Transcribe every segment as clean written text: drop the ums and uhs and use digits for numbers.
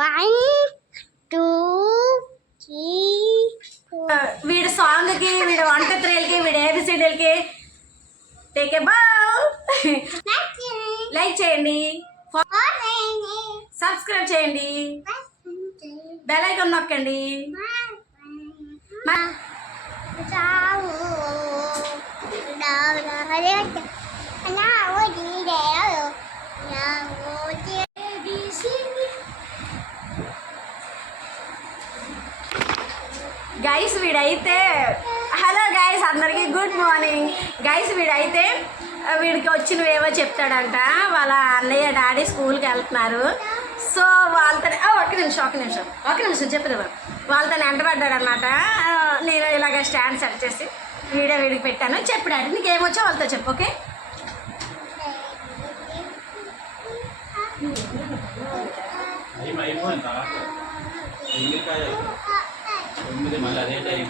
1 2 3 వీడి సాంగ్కి వీడి వంట త్రీలకి వీడి ఏబిసిడీలకి టేక్ ఏ బావ్. లైక్ చేయండి, సబ్స్క్రైబ్ చేయండి, బెల్ ఐకాన్ నొక్కండి. గైస్ వీడైతే హలో గైస్ అందరికీ గుడ్ మార్నింగ్. గైస్ వీడైతే వీడికి వచ్చినవేవో చెప్తాడంట. వాళ్ళ అన్నయ్య డాడీ స్కూల్కి వెళ్తున్నారు. సో వాళ్ళతో ఒక్క నిమిషం చెప్పలేదు. వాళ్ళతో వెంటబడ్డాడు అనమాట. నేను ఇలాగ స్టాండ్ సెట్ చేసి వీడియో వీడికి పెట్టాను. చెప్పు డాడీ నీకు ఏమొచ్చో వాళ్ళతో చెప్పు. ఓకే మళ్ళీ అదే టైం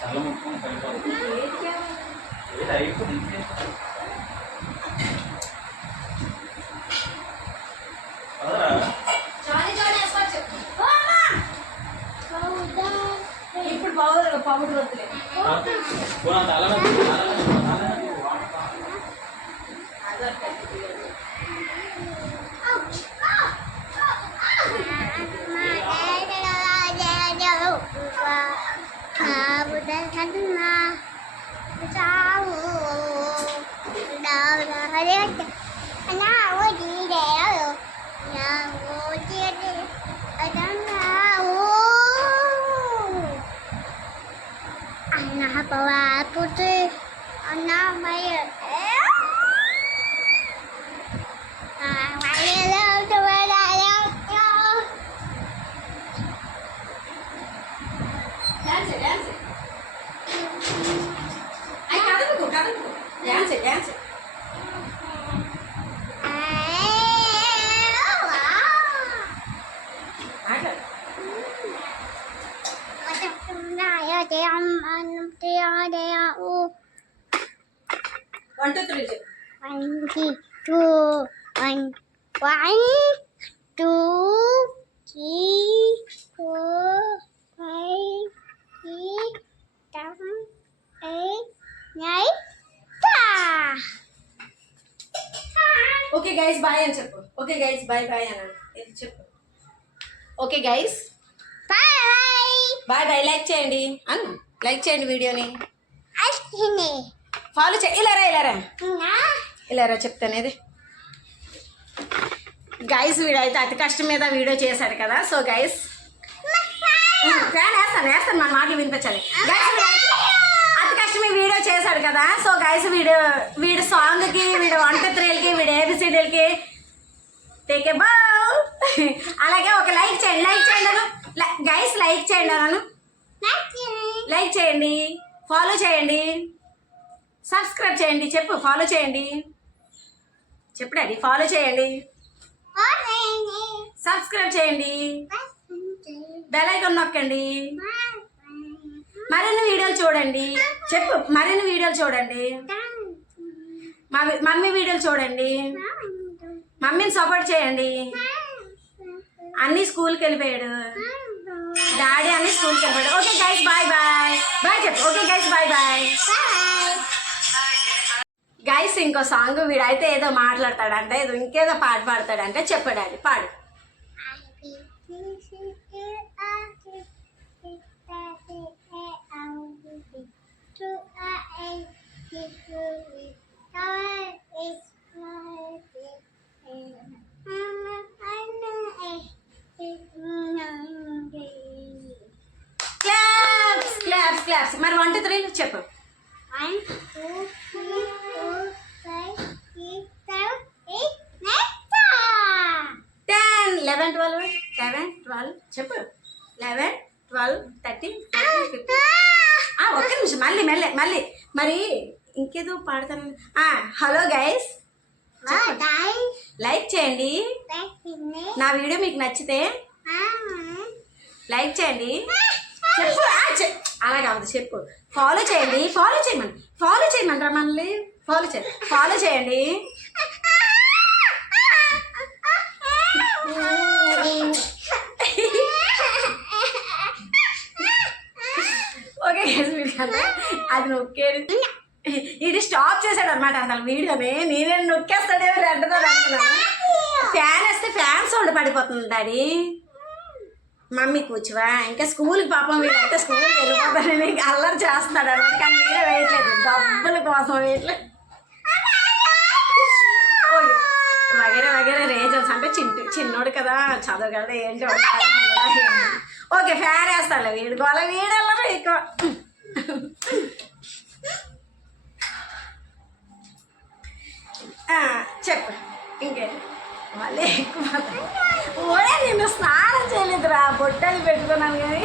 చాలా ముఖ్యం సరిపోతుంది. ఏది అయిపోయింది ఇప్పుడు powder వద్దులేదు. Putih anak bayar One, two, three. 1 2 1 1 2 3 4 5 6 7 8 9 okay guys bye అని చెప్పు. ఓకే గైస్ బాయ్ బాయ్ అని చెప్పు. Okay guys bye bye. Like చేయండి అను, లైక్ చేయండి వీడియోని, ఫాలో చేయి. ఇలారా చెప్తానేది. గైస్ వీడైతే అతి కష్టం మీద వీడియో చేశాడు కదా. సో గైస్ వేస్తాను మన మాటలు వినిపించాలి. గైస్ అతి కష్టమే వీడియో చేశాడు కదా. సో గైస్ వీడి సాంగ్కి వీడి వంట త్రీలకి వీడి ఏబిసిడీలకి టేక్ ఏ బావ్. అలాగే ఒక లైక్ చేయండి అను గైస్. లైక్ చేయండి అను, లైక్ చేయండి, ఫాలో చేయండి, సబ్స్క్రైబ్ చేయండి. చెప్పు ఫాలో చేయండి. చెప్పు డాడీ ఫాలో చేయండి, సబ్స్క్రైబ్ చేయండి, బెల్ ఐకాన్ నొక్కండి. మరిన్ని వీడియోలు చూడండి. చెప్పు మరిన్ని వీడియోలు చూడండి. మమ్మీ వీడియోలు చూడండి. మమ్మీని సపోర్ట్ చేయండి. అన్నీ స్కూల్కి వెళ్ళిపోయాడు డాడీ, అన్నీ స్కూల్కి వెళ్ళిపోయాడు. Okay guys bye bye. Bye చెప్పు. Okay guys bye bye. Guys ఇంకో సాంగ్ వీడైతే ఏదో మాట్లాడతాడంటే ఏదో ఇంకేదో పాట పాడతాడంటే చెప్పాడు. పాడు. క్లాప్స్. మరి 1 2 3 చెప్పు. 1 2 3 4 5 6 7 8 9 10 11 12 11 12 చెప్పు. 11 12 13 14 15. ఒక్క నిమిషం మళ్ళీ మరి ఇంకేదో పాడతాను. హలో గైస్ లైక్ చేయండి. నా వీడియో మీకు నచ్చితే లైక్ చేయండి. చెప్పు. అలా కాదు చెప్పు. ఫాలో చేయండి, ఫాలో చేయమంటారా మనల్ని? ఫాలో చేయండి. ఓకే అంటే అది నొక్కేది ఇది స్టాప్ చేశాడు అనమాట అసలు వీడియోని. నేనే నొక్కేస్తాడేమో రెడ్డతో అనుకున్నాను. ఫ్యాన్ వేస్తే ఫ్యాన్ సౌండ్ పడిపోతుంది డాడీ. మమ్మీ కూర్చోవా, ఇంకా స్కూల్కి పాపం వీడైతే స్కూల్కి వెళ్ళిపోతానని అల్లరి చేస్తున్నాడు అనమాట. కానీ నేనే వేయట్లేదు, డబ్బుల కోసం వేయట్లేదు. ఓకే వగేరే రేజల్స్ అంటే చిన్నోడు కదా, చదవగలడు ఏంటి. ఓకే ఫ్యాన్ వేస్తాను, వీడుకోవాలి వీడెళ్ళరు ఎక్కువ. చెప్పు ఇంకేంటి మళ్ళీ ఎక్కువ. ఓడే నేను స్నానం చేయలేదురా, బొట్టలు పెట్టుకున్నాను కానీ.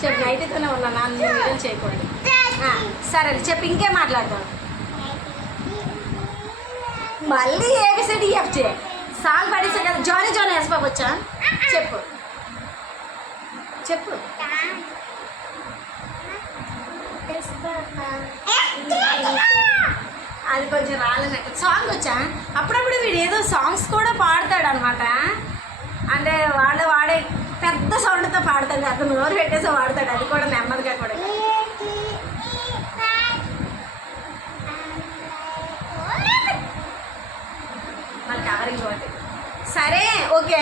చెప్పు నైట్తోనే ఉన్నాను, నన్ను వీడియో చేయకూడదు. సరే చెప్పు ఇంకేం మాట్లాడతాను. మళ్ళీ ABCDEF సాంగ్ పడేసా కదా. జానీ వేసుకోవచ్చు వచ్చా? చెప్పు అది కొంచెం రాలేనట్టు. సాంగ్ వచ్చా? అప్పుడప్పుడు వీడు ఏదో సాంగ్స్ కూడా పాడతాడు అనమాట. అంటే వాడే పెద్ద సౌండ్తో పాడతాడు, అతను నోరు పెట్టేసి వాడతాడు. అది కూడా నెమ్మదిగా కూడా. మళ్ళీ కవరింగ్ ఒకటి. సరే ఓకే,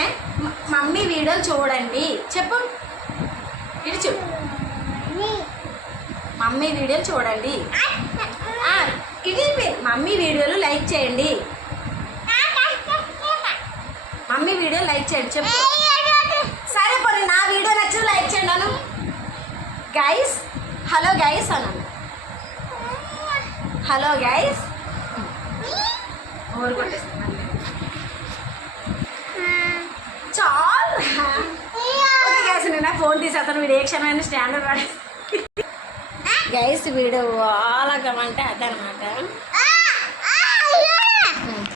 మమ్మీ వీడియోలు చూడండి. చెప్పు ఇటు చెప్పు. మమ్మీ వీడియోలు చూడండి. ఇది మమ్మీ వీడియోలు లైక్ చేయండి. మమ్మీ వీడియో లైక్ చేయండి చెప్పు. సరే పోనీ నా వీడియో నచ్చింది లైక్ చేయండి అను. గైస్ హలో గైస్ అన్నాను. హలో గైస్ ఓవర్ కొట్టేస్తాను చాలు. ఓకే గైస్ నేను ఫోన్ తీసేస్తాను. వీడు ఏ క్షణమైన స్టాండర్డ్ వాడే. గైస్ వీడియో అలాగమంటే అదనమాట.